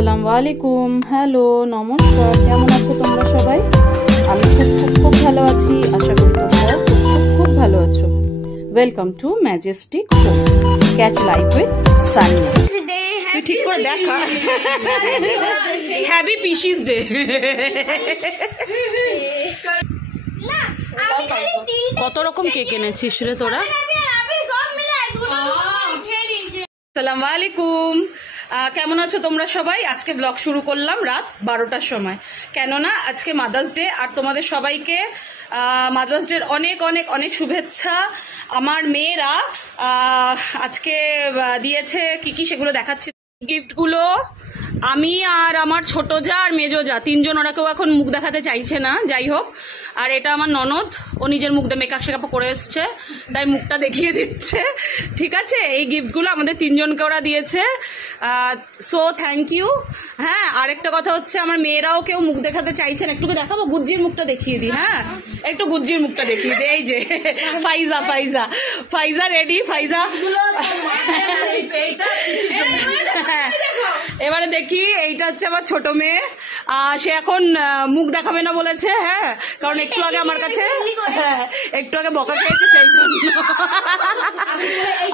আসসালামু আলাইকুম, হ্যালো, নমস্কার। কেমন আছো তোমরা সবাই? আমি খুব ভালো আছি। আশা করি তোমরা খুব ভালো আছো। Welcome to Majestic home, catch life with Sania. তুই ঠিক করে দেখা। Happy পিসিস day. কত রকম কেক এনেছিস রে তোরা? আসসালামু আলাইকুম, কেমন আছো তোমরা সবাই? আজকে ব্লগ শুরু করলাম রাত 12টার সময়, কেননা আজকে মাদার্স ডে। আর তোমাদের সবাইকে মাদার্স ডের অনেক অনেক অনেক শুভেচ্ছা। আমার মেয়েরা আজকে দিয়েছে কি কি সেগুলো দেখাচ্ছি। গিফটগুলো আমি আর আমার ছোট যা আর মেজো যা তিনজন, ওরা কেউ এখন মুখ দেখাতে চাইছে না, যাই হোক। আর এটা আমার ননদ, ও নিজের মুখ দিয়ে মেকআপ শেকআপ করে এসছে, তাই মুখটা দেখিয়ে দিচ্ছে, ঠিক আছে? এই গিফটগুলো আমাদের তিনজনকে ওরা দিয়েছে, সো থ্যাংক ইউ। হ্যাঁ, আরেকটা কথা হচ্ছে, আমার মেয়েরাও কেউ মুখ দেখাতে চাইছেন, একটু দেখাবো, গুজ্জির মুখটা দেখিয়ে দিই। হ্যাঁ, একটু গুজ্জির মুখটা দেখিয়ে দিই। এই যে ফাইজা ফাইজা ফাইজা রেডি, ফাইজা। এবারে দেখি, এইটা হচ্ছে আমার ছোট মেয়ে, সে এখন মুখ দেখাবে না বলেছে। হ্যাঁ, কারণ একটু আগে আমার কাছে একটু আগে বকা খেয়েছে, সেই জন্য।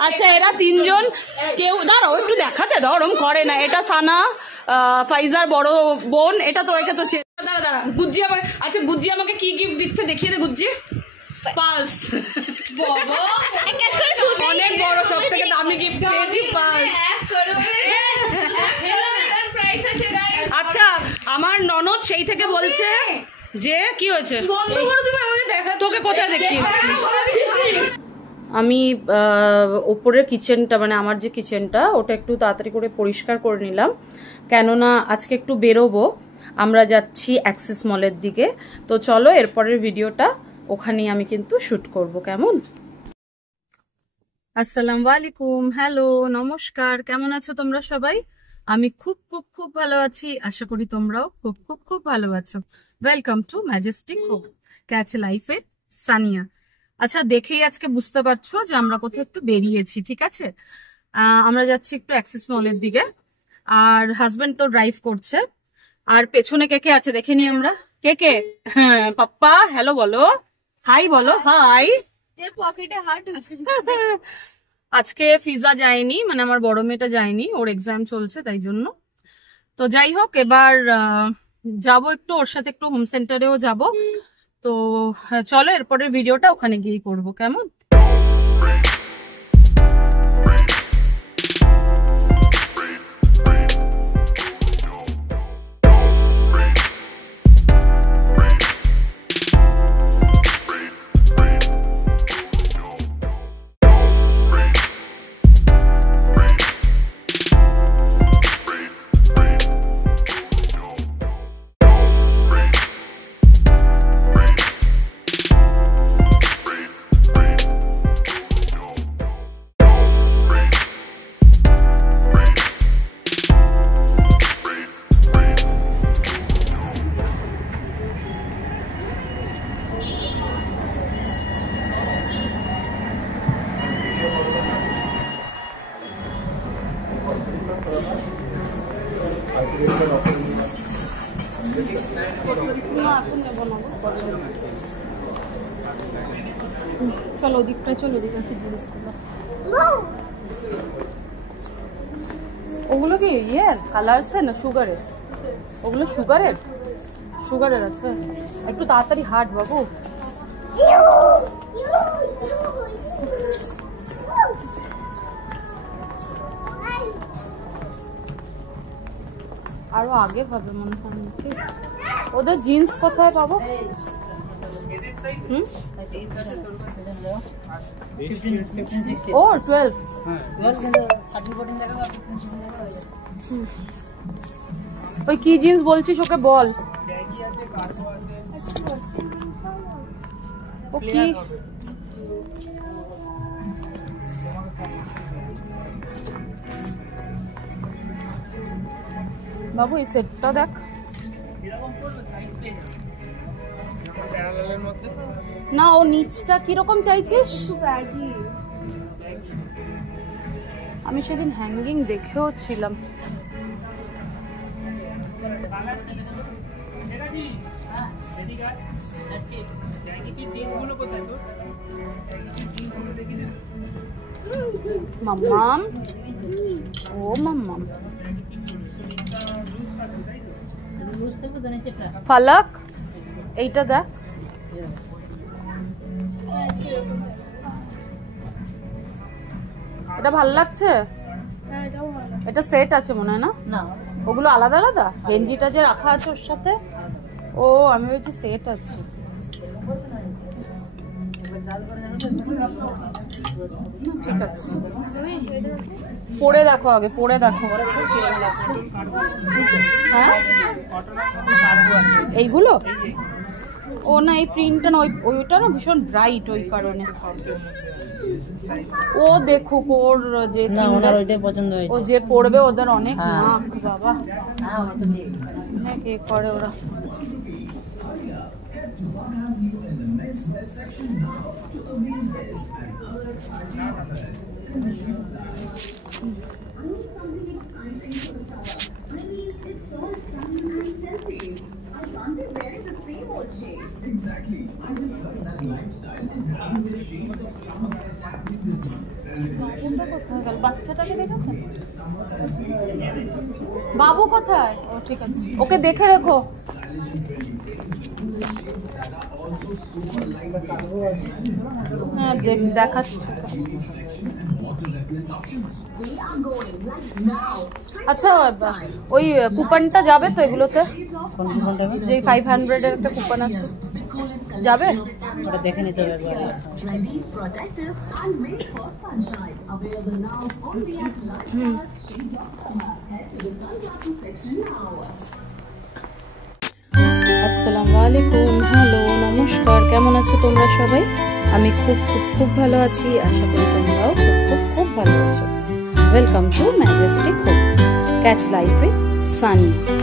আচ্ছা, এরা তিনজন কেউ দাঁড়াও, একটু দেখাতে দাও, ওরম করে না। এটা সানা, ফাইজার বড় বোন। এটা তো একে তো দাঁড়া দাঁড়া, গুজ্জি আমাকে, আচ্ছা গুজ্জি আমাকে কি গিফট দিচ্ছে দেখিয়ে দে গুজ্জি। পাস, অনেক বড়, সব থেকে দামি গিফট পেয়েছি, পাস। আচ্ছা, আমার ননদ সেই থেকে বলছে যে কি হয়েছে, তোকে কোথায় দেখিয়েছি আমি। ওপরের কিচেনটা, মানে আমার যে কিচেনটা, ওটা একটু তাড়াতাড়ি করে পরিষ্কার করে নিলাম, কেননা আজকে একটু বেরোবো। আমরা যাচ্ছি অ্যাক্সিস মলের দিকে, তো চলো এরপরের ভিডিওটা ওখানেই আমি কিন্তু শ্যুট করব, কেমন? আসসালামু আলাইকুম, হ্যালো, নমস্কার। কেমন আছো তোমরা সবাই? আমি খুব ভালো আছি। আশা করি তোমরাও খুব ভালো আছো। Welcome to Majestic home, catch life with Sania. আচ্ছা, দেখেই আজকে বুঝতে পারছো যে আমরা কোথাও একটু বেরিয়েছি, ঠিক আছে? আমরা যাচ্ছি একটু অ্যাক্সিস মলের দিকে, আর হাজবেন্ড তো ড্রাইভ করছে। আর পেছনে কে কে আছে দেখে নি আমরা। কে কে? হ্যাঁ, পাপ্পা হ্যালো বলো, হাই বলো, হাই। পকেটে হার্ট। আজকে ফিজা যায়নি, মানে আমার বড় মেয়েটা যায়নি, ওর এক্সাম চলছে, তাই জন্য। তো যাই হোক, এবার যাবো একটু ওর সাথে, একটু হোম সেন্টারেও যাব। তো চলো এরপরের ভিডিওটা ওখানে গিয়ে করবো, কেমন? চলো ওদিকটায়, চলো ওদিকে আছে জিনিসগুলো। ওগুলো কি কালার্স না সুগারের? ওগুলো সুগারের আছে। একটু তাড়াতাড়ি হাট বাবু। আরো আগে ভাবে মনে হয়। ওদের জিন্স কোথায় পাবো? ও 12। ওই কি জিন্স বলছিস ওকে বল। ও কি বাবু, এই সেটটা দেখ। না, ও নিচটা কিরকম চাইছিস? আমি সেদিন হ্যাঙ্গিং দেখেও ছিলাম। মাম্মাম, ও মাম্মাম, ফালাক এইটা দেখ, এটা ভাল লাগছে? এটা সেট আছে মনে হয় না? ওগুলো আলাদা আলাদা, গেঞ্জিটা যে রাখা আছে ওর সাথে। ও আমি বলছি সেট আছে। ঠিক আছে, পরে দেখো, আগে পরে দেখো। হ্যাঁ এইগুলো, ও না এই প্রিন্টটা না, ওইটা না ভীষণ ব্রাইট, ওই কারণে। ও দেখো ওর যে পছন্দ হয়েছে, ও যে পড়বে ওদের অনেক নাক বাবা, কে করে ওরা। বাচ্চাটাকে দেখেছেন? বাবু কোথায়? ও ঠিক আছে, ওকে দেখে রেখো। হ্যাঁ দেখাচ্ছি। আচ্ছা ওই কুপনটা যাবে তো এগুলোতে? যে 500 এর একটা কুপন আছে, যাবে? ওটা দেখে নিতে হবে। আসসালামু আলাইকুম, হ্যালো, নমস্কার। কেমন আছো তোমরা সবাই? আমি খুব খুব খুব ভালো আছি, আশা করি তোমরাও খুব খুব খুব ভালো আছো। Welcome to Majestic home, catch life with Sunny.